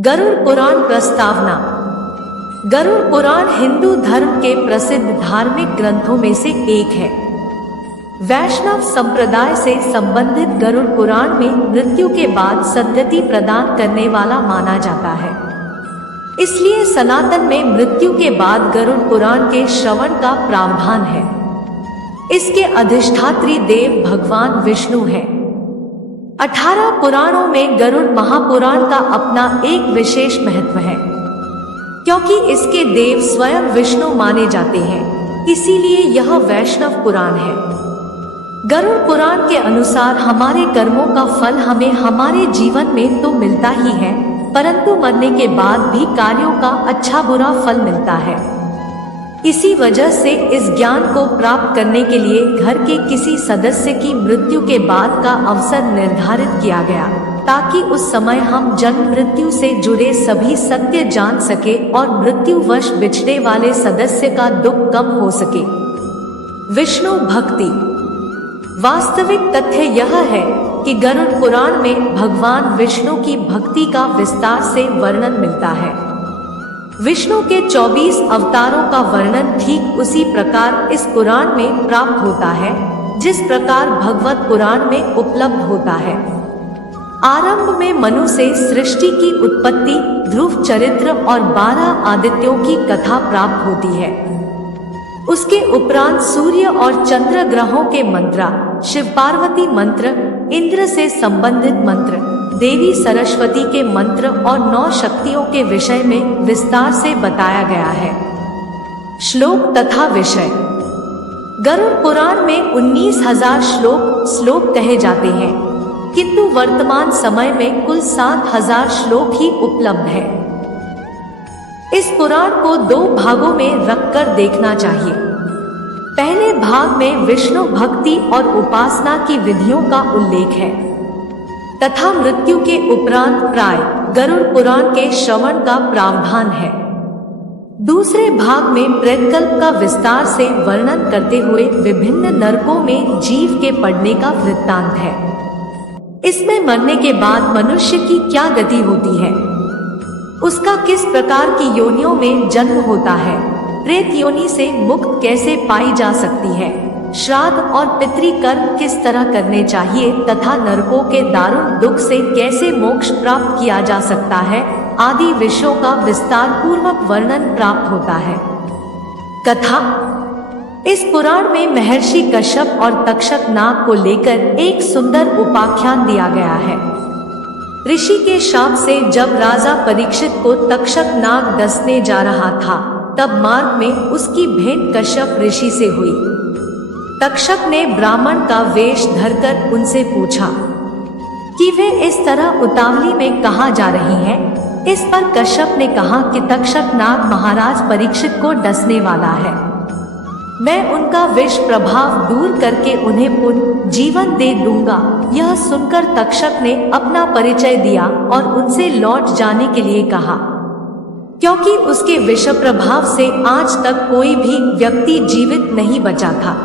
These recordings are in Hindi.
गरुड़ पुराण प्रस्तावना। गरुड़ पुराण हिंदू धर्म के प्रसिद्ध धार्मिक ग्रंथों में से एक है। वैष्णव संप्रदाय से संबंधित गरुड़ पुराण में मृत्यु के बाद सद्गति प्रदान करने वाला माना जाता है। इसलिए सनातन में मृत्यु के बाद गरुड़ पुराण के श्रवण का प्रावधान है। इसके अधिष्ठात्री देव भगवान विष्णु है। 18 पुराणों में गरुड़ महापुराण का अपना एक विशेष महत्व है, क्योंकि इसके देव स्वयं विष्णु माने जाते हैं, इसीलिए यह वैष्णव पुराण है। गरुड़ पुराण के अनुसार हमारे कर्मों का फल हमें हमारे जीवन में तो मिलता ही है, परंतु मरने के बाद भी कार्यों का अच्छा बुरा फल मिलता है। इसी वजह से इस ज्ञान को प्राप्त करने के लिए घर के किसी सदस्य की मृत्यु के बाद का अवसर निर्धारित किया गया, ताकि उस समय हम जन्म मृत्यु से जुड़े सभी सत्य जान सके और मृत्युवश बिछड़े वाले सदस्य का दुख कम हो सके। विष्णु भक्ति। वास्तविक तथ्य यह है कि गरुड़ पुराण में भगवान विष्णु की भक्ति का विस्तार से वर्णन मिलता है। विष्णु के 24 अवतारों का वर्णन ठीक उसी प्रकार इस पुराण में प्राप्त होता है, जिस प्रकार भगवत पुराण में उपलब्ध होता है। आरंभ में मनु से सृष्टि की उत्पत्ति, ध्रुव चरित्र और 12 आदित्यों की कथा प्राप्त होती है। उसके उपरांत सूर्य और चंद्र ग्रहों के मंत्रा, शिव पार्वती मंत्र, इंद्र से संबंधित मंत्र, देवी सरस्वती के मंत्र और 9 शक्तियों के विषय में विस्तार से बताया गया है। श्लोक तथा विषय। गरुड़ पुराण में 19,000 श्लोक कहे जाते हैं, किंतु वर्तमान समय में कुल 7,000 श्लोक ही उपलब्ध है। इस पुराण को 2 भागों में रखकर देखना चाहिए। पहले भाग में विष्णु भक्ति और उपासना की विधियों का उल्लेख है तथा मृत्यु के उपरांत प्राय गरुड़ पुराण के श्रवण का प्रावधान है। दूसरे भाग में प्रेतकल्प का विस्तार से वर्णन करते हुए विभिन्न नरकों में जीव के पड़ने का वृत्तांत है। इसमें मरने के बाद मनुष्य की क्या गति होती है, उसका किस प्रकार की योनियों में जन्म होता है, प्रेत योनि से मुक्त कैसे पाई जा सकती है, श्राद्ध और पितृकर्म किस तरह करने चाहिए तथा नरकों के दारुण दुख से कैसे मोक्ष प्राप्त किया जा सकता है, आदि विषयों का विस्तार पूर्वक वर्णन प्राप्त होता है। कथा। इस पुराण में महर्षि कश्यप और तक्षक नाग को लेकर एक सुंदर उपाख्यान दिया गया है। ऋषि के शाप से जब राजा परीक्षित को तक्षक नाग डसने जा रहा था, तब मार्ग में उसकी भेंट कश्यप ऋषि से हुई। तक्षक ने ब्राह्मण का वेश धरकर उनसे पूछा कि वे इस तरह उतावली में कहाँ जा रही हैं। इस पर कश्यप ने कहा कि तक्षक नाग महाराज परीक्षित को डसने वाला है। मैं उनका विष प्रभाव दूर करके उन्हें पुनः जीवन दे दूंगा। यह सुनकर तक्षक ने अपना परिचय दिया और उनसे लौट जाने के लिए कहा, क्योंकि उसके विष प्रभाव से आज तक कोई भी व्यक्ति जीवित नहीं बचा था।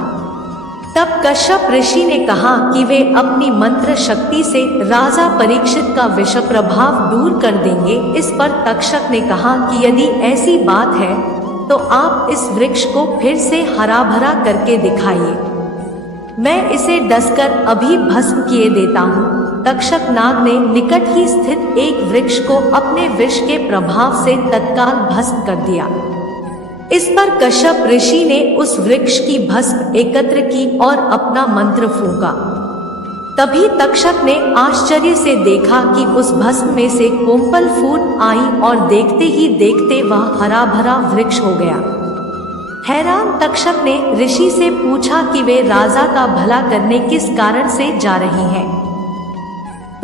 तब कश्यप ऋषि ने कहा कि वे अपनी मंत्र शक्ति से राजा परीक्षित का विष प्रभाव दूर कर देंगे। इस पर तक्षक ने कहा कि यदि ऐसी बात है तो आप इस वृक्ष को फिर से हरा भरा करके दिखाइए, मैं इसे डसकर अभी भस्म किए देता हूँ। तक्षक नाग ने निकट ही स्थित एक वृक्ष को अपने विष के प्रभाव से तत्काल भस्म कर दिया। इस पर कश्यप ऋषि ने उस वृक्ष की भस्म एकत्र की और अपना मंत्र फूंका। तभी तक्षक ने आश्चर्य से देखा कि उस भस्म में से कोमल फूट आई और देखते ही देखते वह हरा भरा वृक्ष हो गया। हैरान तक्षक ने ऋषि से पूछा कि वे राजा का भला करने किस कारण से जा रही हैं।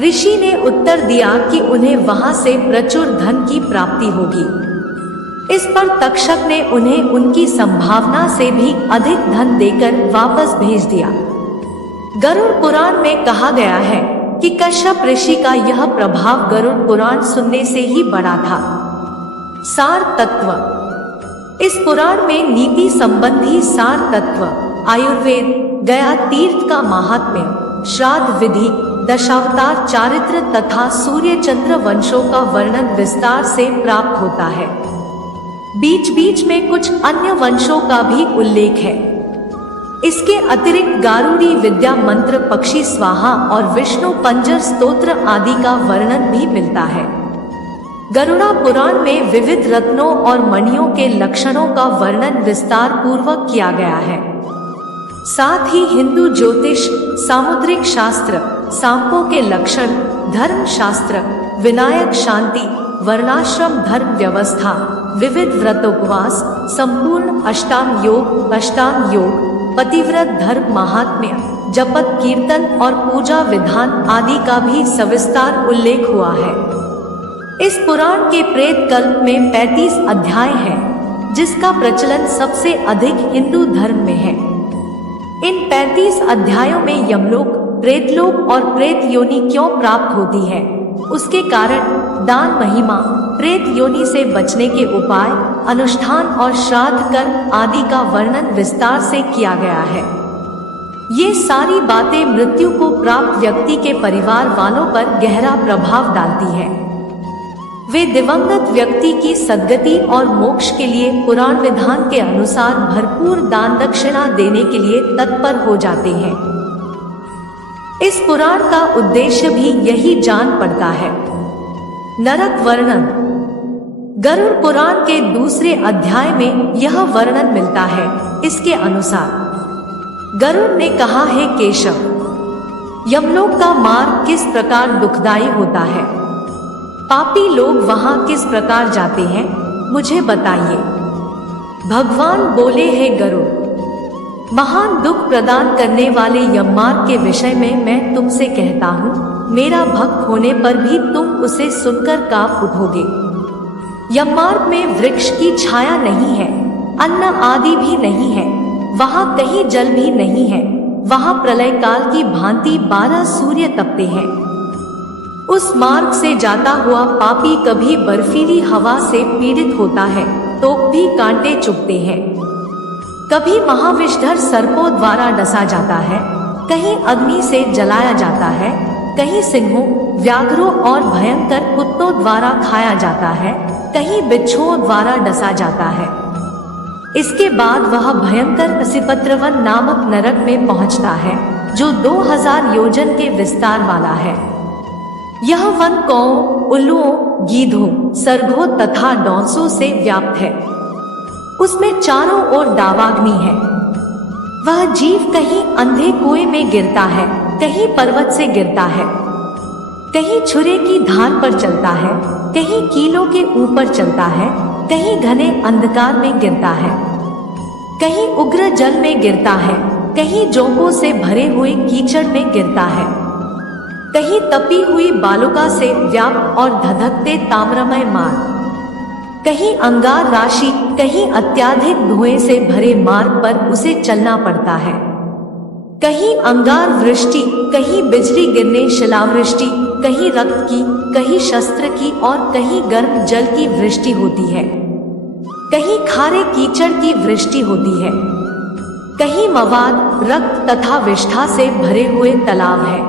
ऋषि ने उत्तर दिया कि उन्हें वहां से प्रचुर धन की प्राप्ति होगी। इस पर तक्षक ने उन्हें उनकी संभावना से भी अधिक धन देकर वापस भेज दिया। गरुड़ पुराण में कहा गया है कि कश्यप ऋषि का यह प्रभाव गरुड़ पुराण सुनने से ही बड़ा था। सार तत्व। इस पुराण में नीति संबंधी सार तत्व, आयुर्वेद, गया तीर्थ का महात्म्य, श्राद्ध विधि, दशावतार चारित्र तथा सूर्य चंद्र वंशों का वर्णन विस्तार से प्राप्त होता है। बीच बीच में कुछ अन्य वंशों का भी उल्लेख है। इसके अतिरिक्त गारुड़ी विद्या मंत्र, पक्षी स्वाहा और विष्णु पंजर स्तोत्र आदि का वर्णन भी मिलता है। गरुड़ा पुराण में विविध रत्नों और मणियों के लक्षणों का वर्णन विस्तार पूर्वक किया गया है। साथ ही हिंदू ज्योतिष, सामुद्रिक शास्त्र, सांपों के लक्षण, धर्म शास्त्र, विनायक शांति, वर्णाश्रम धर्म व्यवस्था, विविध व्रतोपवास, संपूर्ण अष्टांग योग, पतिव्रत धर्म महात्म्य, जपत कीर्तन और पूजा विधान आदि का भी सविस्तार उल्लेख हुआ है। इस पुराण के प्रेत कल्प में 35 अध्याय हैं, जिसका प्रचलन सबसे अधिक हिंदू धर्म में है। इन 35 अध्यायों में यमलोक, प्रेतलोक और प्रेत योनि क्यों प्राप्त होती है, उसके कारण, दान महिमा, प्रेत योनि से बचने के उपाय, अनुष्ठान और श्राद्ध कर्म आदि का वर्णन विस्तार से किया गया है। ये सारी बातें मृत्यु को प्राप्त व्यक्ति के परिवार वालों पर गहरा प्रभाव डालती है। वे दिवंगत व्यक्ति की सद्गति और मोक्ष के लिए पुराण विधान के अनुसार भरपूर दान दक्षिणा देने के लिए तत्पर हो जाते हैं। इस पुराण का उद्देश्य भी यही जान पड़ता है। नरक वर्णन। गरुड़ पुराण के दूसरे अध्याय में यह वर्णन मिलता है। इसके अनुसार गरुड़ ने कहा है, केशव, यमलोक का मार्ग किस प्रकार दुखदायी होता है, पापी लोग वहां किस प्रकार जाते हैं, मुझे बताइए। भगवान बोले, हे गरुड़, महान दुख प्रदान करने वाले यममार्ग के विषय में मैं तुमसे कहता हूँ, मेरा भक्त होने पर भी तुम उसे सुनकर कांप उठोगे। यममार्ग में वृक्ष की छाया नहीं है, अन्न आदि भी नहीं है, वहाँ कहीं जल भी नहीं है, वहाँ प्रलय काल की भांति 12 सूर्य तपते हैं। उस मार्ग से जाता हुआ पापी कभी बर्फीली हवा से पीड़ित होता है तो भी कांटे चुभते हैं, कभी महाविषधर सर्पों द्वारा डसा जाता है, कहीं अग्नि से जलाया जाता है, कहीं सिंहों, व्याघ्रों और भयंकर कुत्तों द्वारा खाया जाता है, कहीं बिच्छुओं द्वारा डसा जाता है। इसके बाद वह भयंकर असिपत्रवन नामक नरक में पहुंचता है, जो 2000 योजन के विस्तार वाला है। यह वन कौओं, उल्लुओं, गीधों, सर्गों तथा डौंसों से व्याप्त है। उसमें चारों ओर दावाग्नि है। वह जीव कहीं अंधे कुएं में गिरता है, कहीं पर्वत से गिरता है, कहीं छुरे की धार पर चलता है, कहीं कीलों के ऊपर चलता है, कहीं घने अंधकार में गिरता है, कहीं उग्र जल में गिरता है, कहीं जोंकों से भरे हुए कीचड़ में गिरता है, कहीं तपी हुई बालुका से व्याप्त और धधकते ताम्रमय मार्ग, कहीं अंगार राशि, कहीं अत्याधिक धुएं से भरे मार्ग पर उसे चलना पड़ता है, कहीं अंगार वृष्टि, कहीं बिजली गिरने शिलावृष्टि, कहीं रक्त की, कहीं शस्त्र की और कहीं गर्म जल की वृष्टि होती है, कहीं खारे कीचड़ की वृष्टि होती है, कहीं मवाद, रक्त तथा विष्ठा से भरे हुए तालाब है।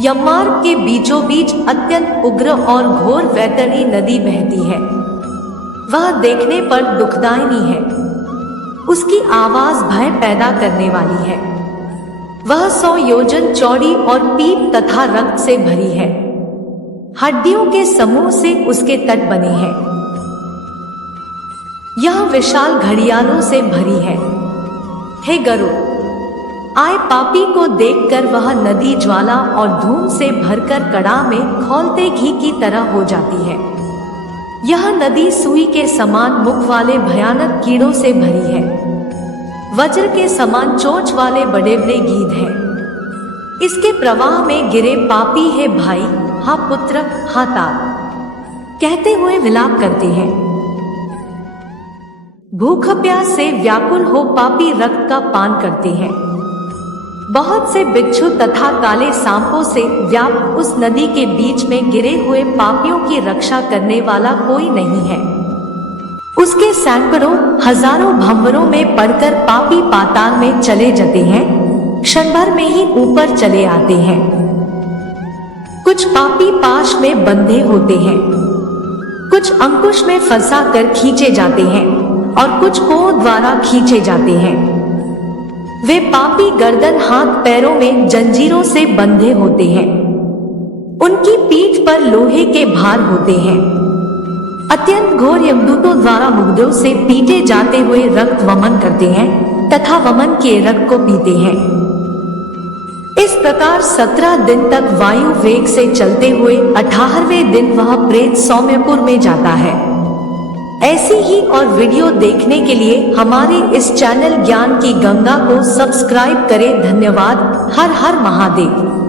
यममार्ग के बीचों बीच अत्यंत उग्र और घोर वैतरणी नदी बहती है। वह देखने पर दुखदायिनी है। उसकी आवाज भय पैदा करने वाली है। वह 100 योजन चौड़ी और पीप तथा रक्त से भरी है। हड्डियों के समूह से उसके तट बने हैं। यह विशाल घड़ियालों से भरी है। हे गरुड़, आए पापी को देखकर वह नदी ज्वाला और धूम से भरकर कड़ा में खौलते घी की तरह हो जाती है। यह नदी सुई के समान मुख वाले भयानक कीड़ों से भरी है। वज्र के समान चोंच वाले बड़े बड़े गीध हैं। इसके प्रवाह में गिरे पापी है भाई, हा पुत्र, हा ताप कहते हुए विलाप करते हैं। भूख प्यास से व्याकुल हो पापी रक्त का पान करते हैं। बहुत से बिच्छू तथा काले सांपों से व्याप्त उस नदी के बीच में गिरे हुए पापियों की रक्षा करने वाला कोई नहीं है। उसके सैकड़ों हजारों भंवरों में पड़कर पापी पाताल में चले जाते हैं, क्षण भर में ही ऊपर चले आते हैं। कुछ पापी पाश में बंधे होते हैं, कुछ अंकुश में फंसा कर खींचे जाते हैं और कुछ कोह द्वारा खींचे जाते हैं। वे पापी गर्दन हाथ पैरों में जंजीरों से बंधे होते हैं, उनकी पीठ पर लोहे के भार होते हैं, अत्यंत घोर यमदूतों द्वारा मुग्धों से पीटे जाते हुए रक्त वमन करते हैं तथा वमन किए रक्त को पीते हैं। इस प्रकार 17 दिन तक वायु वेग से चलते हुए 18वें दिन वह प्रेत सौम्यपुर में जाता है। ऐसी ही और वीडियो देखने के लिए हमारे इस चैनल ज्ञान की गंगा को सब्सक्राइब करें। धन्यवाद। हर हर महादेव।